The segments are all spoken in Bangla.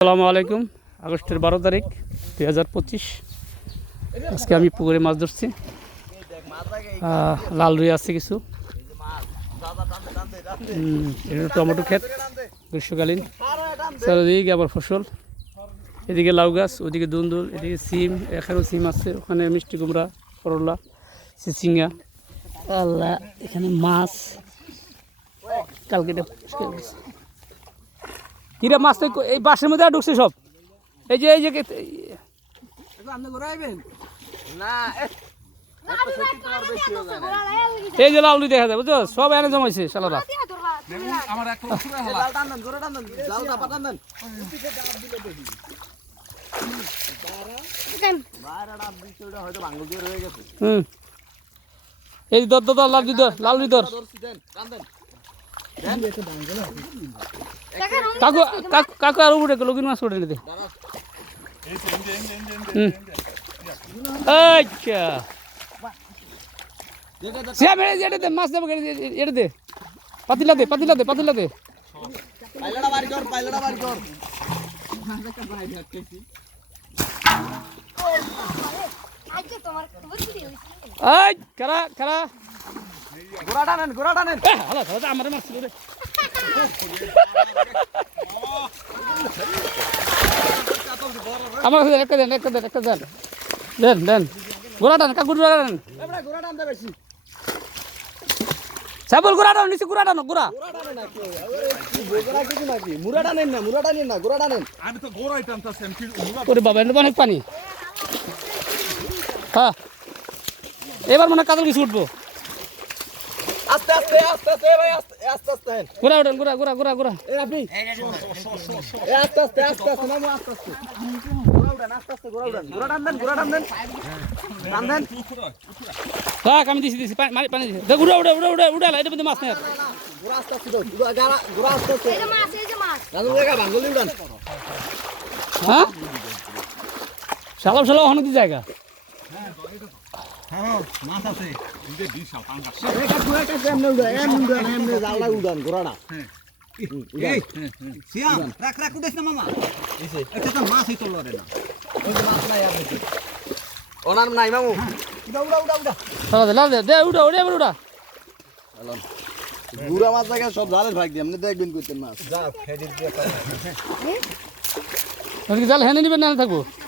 আসসালামু আলাইকুম। আগস্টের বারো তারিখ, দুই হাজার পঁচিশ। আজকে আমি পুকুরে মাছ ধরছি। লাল রুই আছে কিছু। টমেটো ক্ষেত, গ্রীষ্মকালীন। চারিদিকে আবার ফসল। এদিকে লাউ গাছ, ওদিকে দুন্দুল, এদিকে সিম, এখানেও সিম আছে, ওখানে মিষ্টি কুমড়া, করলা চিচিঙ্গা আল্লাহ, এখানে মাছ। কালকে। কিরে মাছ তো এই বাসের মধ্যে ঢুকছে সব। এই যে এই যে এই যে লাউলি দেখা যায় বুঝছ? সব এনে জমাইছে শালারা। হুম। এই দর দর দর, লাল দর লাল দর কাকু কাকু আর উঠে লগিন মাছ উঠে নিতে। আচ্ছা। এটা দে মাছ দেবো এটা দে পাতিলা দে পাতিলা দে পাতিলা দে। এই কারা কারা এ, হালা হালা আমার মাছ রে। আমার কাছে একটা দেন একটা দেন একটা দেন। দেন দেন। গোড়া টান কাকুর গোড়া টান। সাবল গোড়া টান, নিচে গোড়া টানো, গোড়া। ওরে বাবা অনেক পানি। হ্যাঁ এবার মনে কাতল কিছু উঠবো। আস্তে আস্তে আস্তে আস্তে, ভাই, আস্তে। আস্তে আস্তে উঠেন গোড়া গোড়া গোড়া গোড়া এ আপনি? আস্তে আস্তে আস্তে আস্তে নামো আস্তে আস্তে। ঘোড়া উড়ান আস্তে আস্তে টান দেন টান দেন। টান দেন। হ্যাঁ আমি দিছি দিছি পানি পানি দিছি। দেখ উড়া উড়া উড়া উড়া উড়া এটা মধ্যে মাছ নেই আস্তে আস্তে দাও গাড়া আস্তে আস্তে। রাজু জায়গা হ্যাঁ? জায়গা হ্যাঁ উড়ান এই সিয়াম রাখ রাখ উঠেছ না মামা? এটা তো মাছই তো লড়ে না। ওই যে মাছ নাই আর বেশি। ওনার নাই মামু। উড়া উড়া উড়া উড়া শালা দে লাল দে দে উড়া উড়া উড়া গুড়া মাছ জায়গা সব জালের ভাগ দিয়ে এমনি দেখবেন কইতেন মাছ। যা ফেদির দিয়ে জাল হেনে নিবেন না থাকব।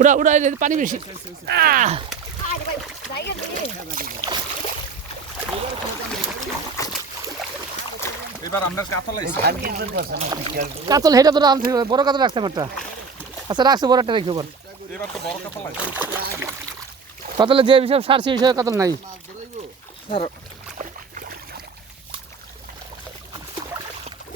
উড়া উড়া এই পানি বেশি। কাতল হেটা তো আনতে হবে, বড় কাতল রাখতাম একটা। আচ্ছা রাখছো বড় একটা রেখে বড়। এবার তো বড় কাতল যে বিষয় সার সেই বিষয়ে কাতল নাই।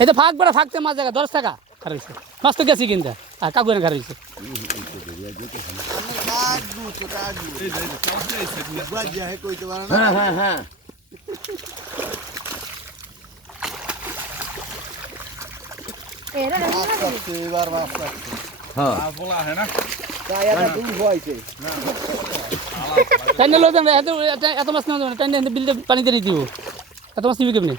এই তো ফাঁক বেড়া ফাঁকতে মাছ জায়গা দশ টাকা। খারাইছে মাছ তো গেছি কিনতে আর কাকু এনে খারাইছে হ্যাঁ হ্যাঁ হ্যাঁ এবার মাছ ভয়ছে টাইনে লো যাবে এত মাছ নেওয়া যাবে না টাইনে বিলতে পানি দিয়ে দিব এত মাছ নিবি কেমনি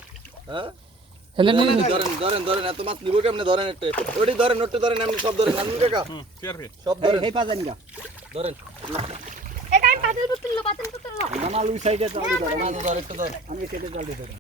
হ্যাঁ হেলে নিবি ধরেন ধরেন ধরেন এত মাছ নিব কেমনে? ধরেন একটা। ওটি ধরেন ওটি ধরেন এমনি সব ধরেন নানুল কাকা ফের ফের সব ধরেন। এই পাজান গা। ধরেন। একাই পাতিল পুতুল পাতিল পুতুল মামা লুই সাইডে চালি ধরেন ধর একটু ধরেন আমি সাইডে চালি ধরে।